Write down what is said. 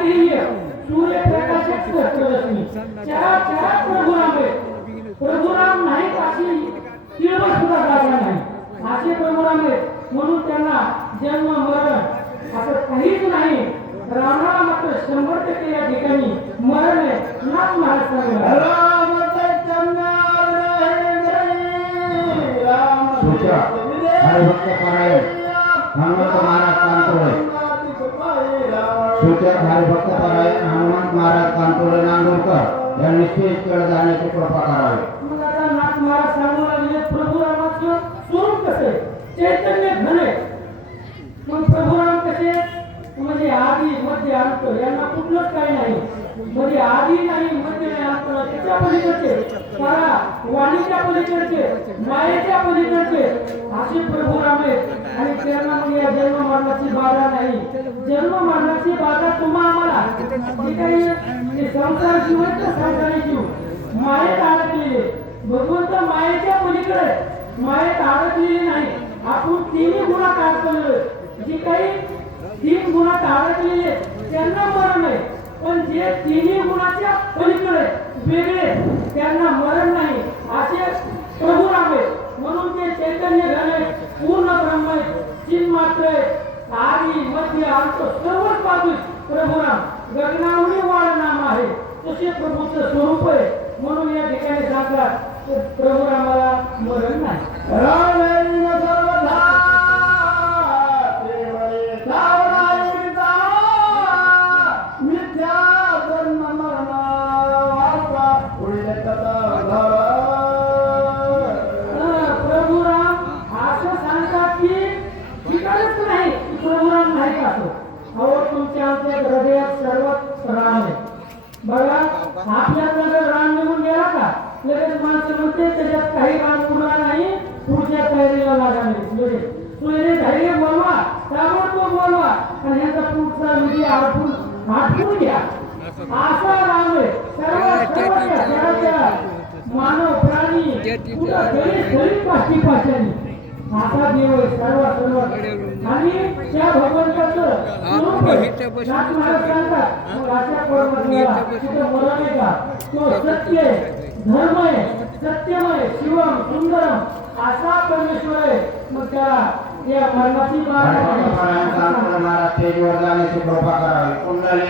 ध्येय सूर्य प्रकाशित रश्मी चराचरात प्रभू राम आहे. प्रभू राम नाही अशी किंमत सुद्धा जागा नाही. असे प्रभू राम आहे म्हणून त्यांना जन्म मरण असं काहीच नाही. रामाला मात्र 100% या ठिकाणी मरण आहे. नाथ महाराज सांगतात राम चैतन्य हरिभक्त पारायण हनुमंत महाराज कांतोळे सूचक हरिभक्त पारायण हनुमंत महाराज कांतोळे नांदूरकर यांनी स्टेज कडे जाण्याची कृपा करावी. मग आता नाथ महाराज सांगू लागले प्रभू रामाचं स्वरूप कसे चैतन्य घन आहे. मग प्रभू राम कसे म्हणजे आधी मध्य अंत यांना कुठलंच काही नाही. म्हणजे आधी नाही मध्य नाही अंत नाही. त्याच्या पलीकडचे सारा वाणीच्या पलीकडचे मायेच्या पलीकडचे असे प्रभू राम आहेत. आणि त्यांना मग या जन्म मरणाची बाधा नाही. जन्म मरणाची बाधा तुम्हा आम्हाला जी काही संसार जीव आहे तर संसारी जीव मायेत अडकलेले भगवंत मायेच्या पलीकडे मायेत अडकलेले नाही. आपण तिन्ही गुणात अडकलेलो. जी काही 3 गुणात अडकलेले त्यांना मरण आहे. पण जे तिन्ही गुणाच्या पलीकडे वेगळे त्यांना मरण नाही. असे प्रभू राम आहे. म्हणून ते चैतन्य घन आहे. पूर्ण ब्रह्म आहे. चिन्मात्र आहे. आदी मध्य अंत सर्वच बाजू प्रभू राम गगनावरी वाढ नाम आहे. तसे प्रभूचं स्वरूप आहे. म्हणून या ठिकाणी सांगतात प्रभू रामाला मरण नाही. राम प्रभू राम असं सांगतात की ठिकाणच नाही प्रभू राम नाही असं. अहो तुमच्या आमच्या हृदयात सर्वात राम आहे. बघा आपल्याकडे राम निघून गेला का लगेच माणसं म्हणते त्याच्यात काही राम उरला नाही पुढच्या तयारीला लागा नाही. सोयरे धैर्य बोलवा ताबडतोब बोलवा आणि ह्याचा पुढचा विधी आठवून घ्या. असा राम आहे. सर्व मानव प्राणी गरीब पाशानी असा देव आहे सर्व आणि त्या भगवंताचं स्वरूप नाथ महाराज सांगतात मग अशा परमेश्वराला तिथं मरण आहे का तो सत्य आहे धर्म आहे सत्यमय शिवम सुंदरम असा परमेश्वर आहे. मग त्याला या मरणाची बाधा महाराज स्टेजवर जाण्याची कृपा करावी. कुंडली